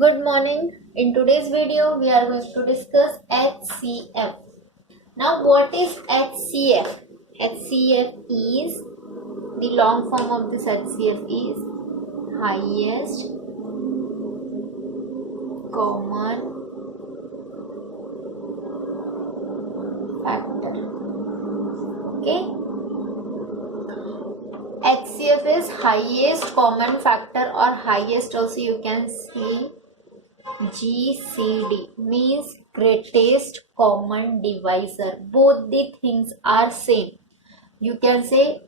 Good morning. In today's video, we are going to discuss HCF. Now, what is HCF? HCF is the long form of this HCF is highest common factor. Okay. HCF is highest common factor, or highest also you can see GCD means greatest common divisor. Both the things are same. You can say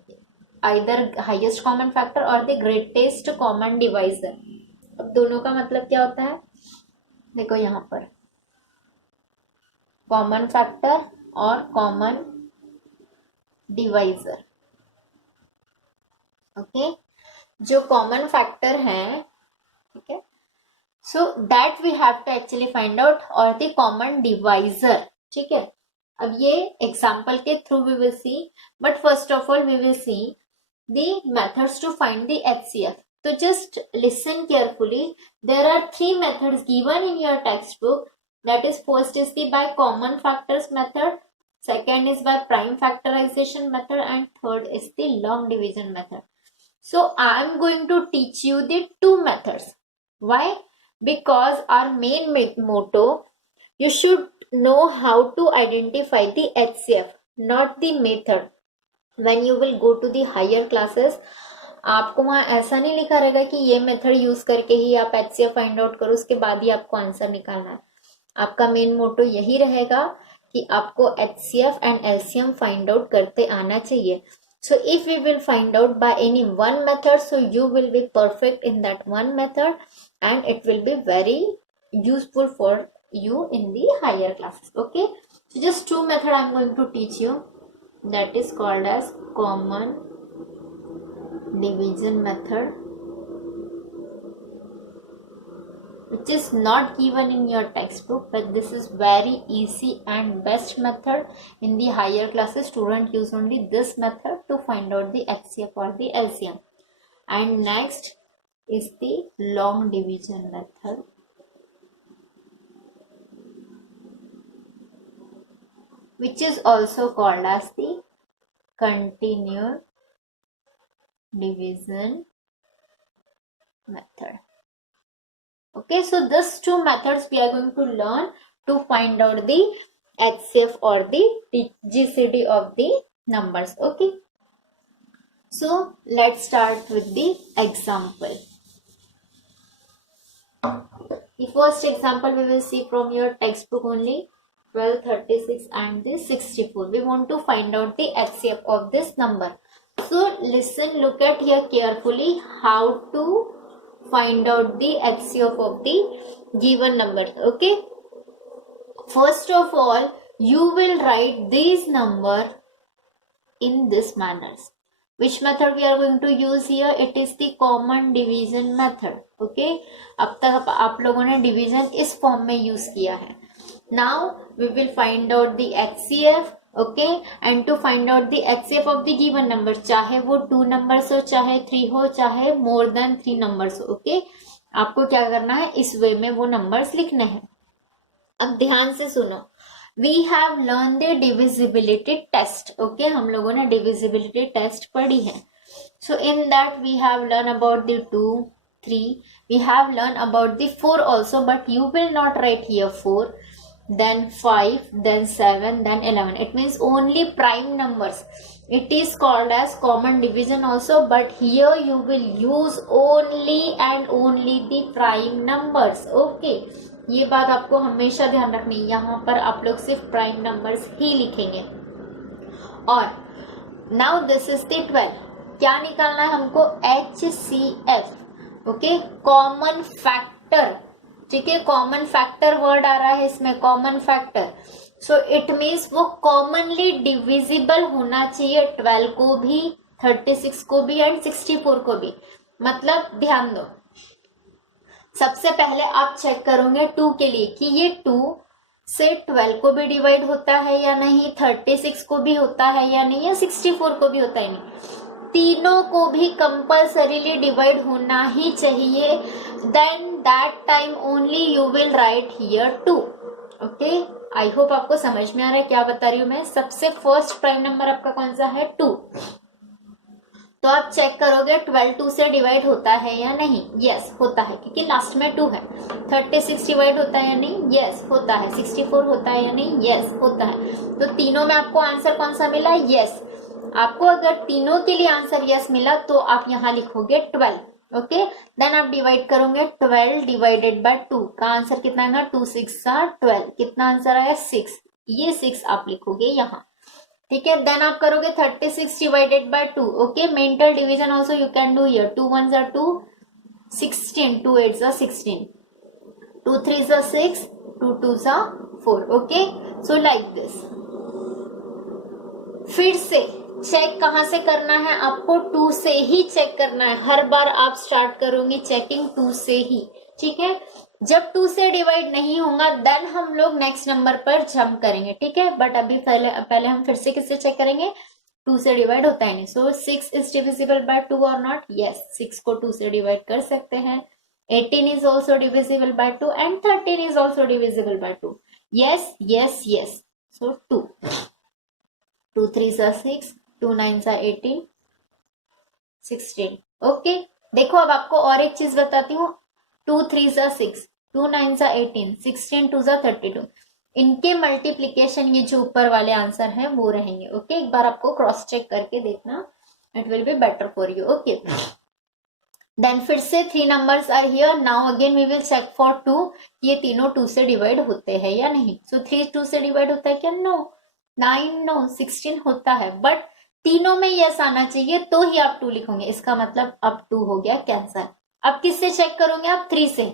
either highest common factor or the greatest common divisor. अब दोनों का मतलब क्या होता है? देखो यहाँ पर कॉमन फैक्टर और कॉमन डिवाइजर. ओके, जो कॉमन फैक्टर है, ठीक है, so that we have to actually find out, और द कॉमन डिवाइजर. ठीक है, अब ये एग्जाम्पल के through we will see, but first of all we will see the methods to find the HCF. So just listen carefully. There are three methods given in your textbook. That is, first is the by common factors method, second is by prime factorization method, and third is the long division method. So I am going to teach you the two methods. Why? Because our main motto, you should know how to identify the HCF, not the method. When you will go to the higher classes, आपको वहां ऐसा नहीं लिखा रहेगा कि ये method use करके ही आप HCF फाइंड आउट करो, उसके बाद ही आपको आंसर निकालना है. आपका मेन मोटो यही रहेगा कि आपको HCF and LCM find out करते आना चाहिए. So if we will find out by any one method, so you will be perfect in that one method and it will be very useful for you in the higher classes. Okay, so just two method I am going to teach you. That is called as common division method, which is not given in your textbook, but this is very easy and best method. In the higher classes, student use only this method to find out the HCF or the LCM. And next is the long division method, which is also called as the continued division method. Okay, so these two methods we are going to learn to find out the HCF or the GCD of the numbers. Okay, so let's start with the example. The first example we will see from your textbook only, 12, 36 and the 64. We want to find out the HCF of this number. So listen, look at here carefully how to find out the HCF of the given number. Okay, first of all you will write these number in this manners. Which method we are going to use here? It is the common division method. Okay, अब तक आप लोगों ने डिवीजन इस फॉर्म में यूज किया है. Now we will find out the HCF. Okay, and to find out the HCF of the given number, चाहे वो 2 numbers हो, चाहे 3 हो, चाहे more than 3 numbers हो. Okay, आपको क्या करना है, इस वे में वो numbers लिखने हैं. अब ध्यान से सुनो. We have learned the divisibility test. Okay, हम लोगों ने divisibility test पढ़ी है. So in that we have learned about the 2, 3. We have learned about the 4 also, but you will not write here 4. Then 5, then 7, then 11. It means only prime numbers. It is called as common division also, but here you will use only and only the prime numbers. Okay, ये बात आपको हमेशा ध्यान रखनी है. यहाँ पर आप लोग सिर्फ प्राइम नंबर्स ही लिखेंगे. और नाउ दिस इज द 12. क्या निकालना है हमको? HCF. Okay, common factor. ठीक है, कॉमन फैक्टर वर्ड आ रहा है इसमें, common factor. So it means वो कॉमनली डिविजिबल होना चाहिए 12 को भी, 36 को भी एंड 64 को भी. मतलब ध्यान दो, सबसे पहले आप चेक करोगे 2 के लिए कि ये 2 से 12 को भी डिवाइड होता है या नहीं, 36 को भी होता है या नहीं, या 64 को भी होता है नहीं. तीनों को भी कंपल्सरीली डिवाइड होना ही चाहिए, then that time only you will write here 2। Okay, I hope आपको समझ में आ रहा है क्या बता रही हूँ मैं। सबसे फर्स्ट प्राइम नंबर आपका कौन सा है? 2। तो आप चेक करोगे 12 2 से डिवाइड होता है या नहीं? यस होता है, क्योंकि लास्ट में 2 है। 36 डिवाइड होता है या नहीं? यस होता है। 64 होता है या नहीं? यस होता है। तो तीनों में आपको आंसर कौन सा मिला? यस। आपको अगर तीनों के लिए आंसर यस मिला तो आप यहाँ लिखोगे 12। ओके, देन आप डिवाइड करोगे 12 डिवाइडेड बाय 2 का आंसर कितना आएगा? 2 6 12। कितना आंसर आया? 6। ये 6 आप लिखोगे यहाँ, ठीक है। देन आप करोगे 36 divided by 2। Okay, mental division also you can do here. 2 1 2, 16, 2 8 16, 2 3 6, 2 2 4। ओके, सो लाइक दिस। फिर से चेक कहां से करना है? आपको 2 से ही चेक करना है। हर बार आप स्टार्ट करोगे चेकिंग 2 से ही, ठीक है। जब 2 से डिवाइड नहीं होगा देन हम लोग नेक्स्ट नंबर पर जंप करेंगे, ठीक है। बट अभी पहले हम फिर से किससे चेक करेंगे? 2 से डिवाइड होता है नहीं। सो 6 इज डिविजिबल बाय 2 और नॉट? यस, 6 को 2 से डिवाइड कर सकते हैं। 18 is also divisible by 2 and 13 is also divisible by 2. Yes, yes, yes. So 2. 2 3s are 6, 2 9s are 18, 16. ओके, देखो अब आपको और एक चीज बताती हूँ। 2 3s are 6, 2 9s are 18, 16 2s are 32. इनके मल्टीप्लीकेशन ये जो ऊपर वाले आंसर हैं वो रहेंगे। ओके, एक बार आपको क्रॉस चेक करके देखना, it will be better for you. Okay, then फिर से 3 numbers are here. Now again we will check for 2, ये तीनों 2 से डिवाइड होते हैं या नहीं। सो 3 2 से डिवाइड होता है क्या? नो। 9 नो। 16 होता है, बट तीनों में यस आना चाहिए तो ही आप 2 लिखोगे। इसका मतलब अब 2 हो गया कैंसर। अब किससे चेक करोगे आप? 3 से।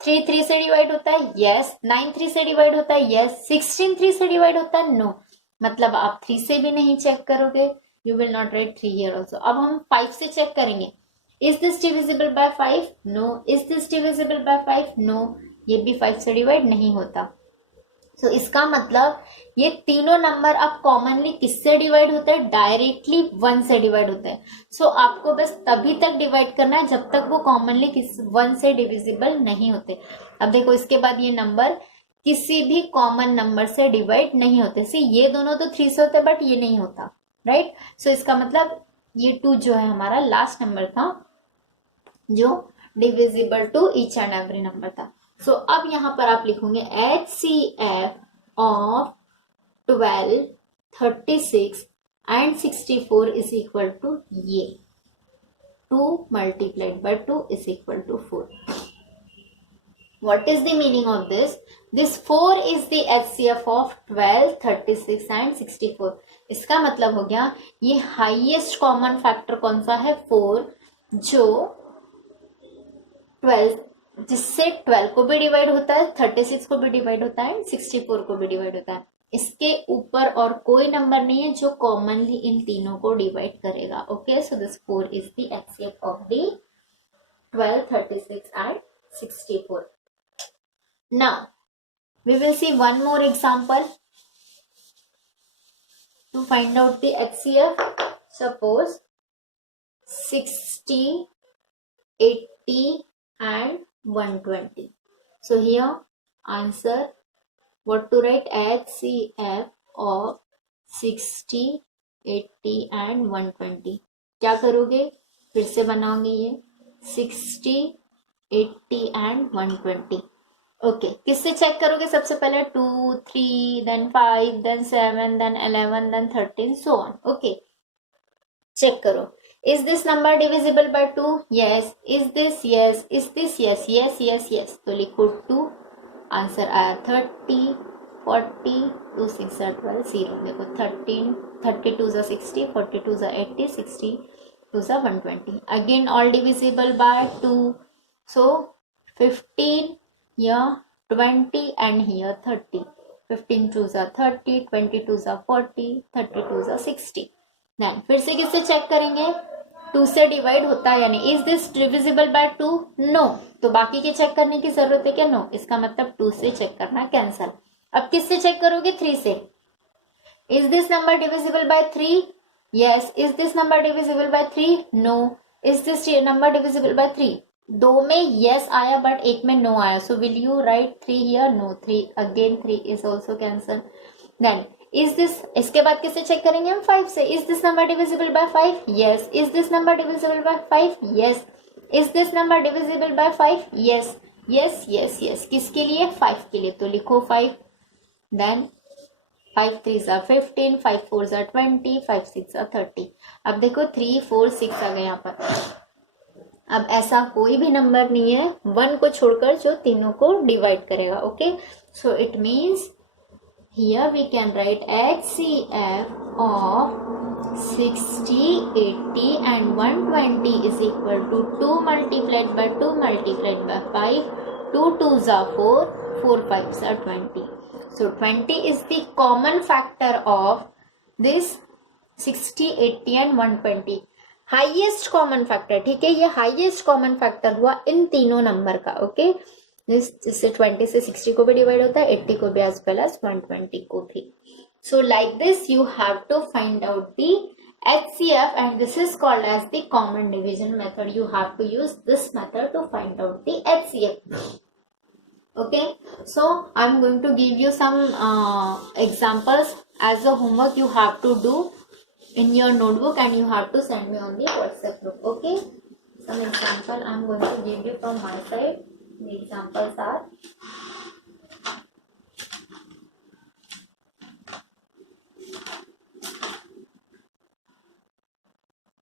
3 3 से डिवाइड होता है? यस। 9 3 से डिवाइड होता है? यस। 16 3 से डिवाइड होता है? नो। मतलब आप 3 से भी नहीं चेक करोगे, you will not right 3 here also. अब हम 5 से चेक करेंगे। Is this divisible by 5? No. Is this divisible by 5? No. ये भी 5 से डिवाइड नहीं होता। So इसका मतलब ये तीनों नंबर अब कॉमनली किससे डिवाइड होते हैं? डायरेक्टली 1 से डिवाइड होते हैं। So आपको बस तभी तक डिवाइड करना है जब तक वो कॉमनली 1 से डिविजिबल नहीं होते। अब देखो इसके बाद ये नंबर किसी भी कॉमन नंबर से डिवाइड नहीं होते। सी ये दोनों तो 3 से होते हैं बट ये नहीं होता, राइट। सो इसका मतलब ये 2 जो है हमारा लास्ट नंबर था जो divisible to each and every number था। सो अब यहां पर आप लिखोगे HCF of 12, 36 and 64 is equal to ये 2 multiplied by 2 is equal to 4। What is the meaning of this? This 4 is the HCF of 12, 36 and 64. इसका मतलब हो गया ये हाईएस्ट कॉमन फैक्टर कौन सा है? 4, जो 12 जिससे 12 को भी डिवाइड होता है, 36 को भी डिवाइड होता है, 64 को भी डिवाइड होता है। इसके ऊपर और कोई नंबर नहीं है जो कॉमनली इन तीनों को डिवाइड करेगा। Okay, so this 4 is the HCF of the 12, 36 and 64. Now we will see one more example to find out the HCF. Suppose 60, 80 and 120. So here answer what to write? HCF of 60, 80 and 120. क्या करोगे? फिर से बनाओगे ये 60, 80 and 120. ओके, किससे चेक करोगे? सबसे पहले 2 3 then 5 then 7 then 11 then 13 so on. Okay, check करो। Is this number divisible by 2? Yes. Is this? Yes. Is this? Yes. Yes. Yes. Yes. तो लिखो 2, आंसर आया 30, 40, 2 6 12 0। देखो 13, 32 60, 42 80, 62 120। Again all divisible by 2. So 15 here, 20 and here 30. 15 2s are 30, 22s are 40, 32s are 60. Then फिर से किससे चेक करेंगे? 2 से डिवाइड होता है यानी is this divisible by 2? No. तो बाकी के चेक करने की जरूरत है क्या? नो। इसका मतलब 2 से चेक करना कैंसल। अब किससे चेक करोगे? 3 से। Is this number divisible by 3? Yes. Is this number divisible by 3? No. Is this number divisible by 3? दो में yes आया but एक में no आया. So will you write 3 here? No. 3 again 3 is also cancelled. Then is this, इसके बाद किससे चेक करेंगे हम? 5 से. Is this number divisible by 5? Yes. Is this number divisible by 5? Yes. Is this number divisible by 5? Yes. Yes, yes, yes. किसके लिए? 5 के लिए. तो लिखो 5. Then 5 3s are 15, 5 4s are 20, 5 6 are 30. अब देखो 3 4 6 आ गए यहाँ पर. अब ऐसा कोई भी नंबर नहीं है 1 को छोड़कर जो तीनों को डिवाइड करेगा. Okay, so it means here we can write HCF of 60, 80 and 120 is equal to 2 multiplied by 2 multiplied by 5. 2 2s are 4, 4 5s are 20. So 20 is the common factor of this 60, 80 and 120. Highest common factor. ठीक है, ये highest common factor हुआ इन तीनों नंबर का. ओके, जिससे 20 से 60 को भी डिवाइड होता है, 80 को भी एज वेल एज 120 को भी. So like this you have to find out the HCF and this is called as the common division method. You have to use this method to find out the HCF. Okay, so I'm going to give you some examples as a homework you have to do in your notebook and you have to send me on the WhatsApp group. Okay, some example I'm going to give you from my side. The examples are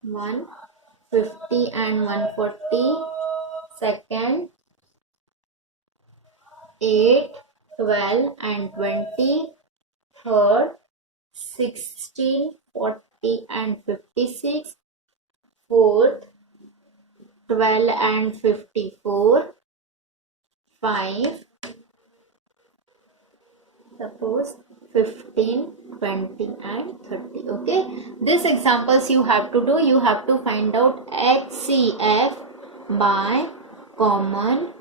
150 and 140, second 8, 12 and 20, third 16, 40 and 56, fourth 12 and 54, 5, suppose 15, 20 and 30. Okay, these examples you have to do. You have to find out HCF by common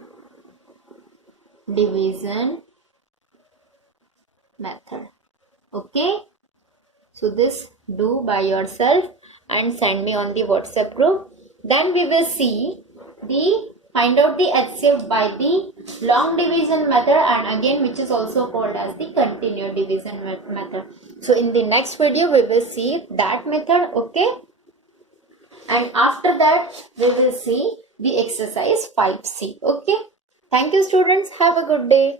division method. Okay, so this do by yourself and send me on the WhatsApp group. Then we will see the find out the HCF by the long division method and again which is also called as the continuous division method. So in the next video we will see that method. Okay, and after that we will see the exercise 5C. Okay, thank you students, have a good day.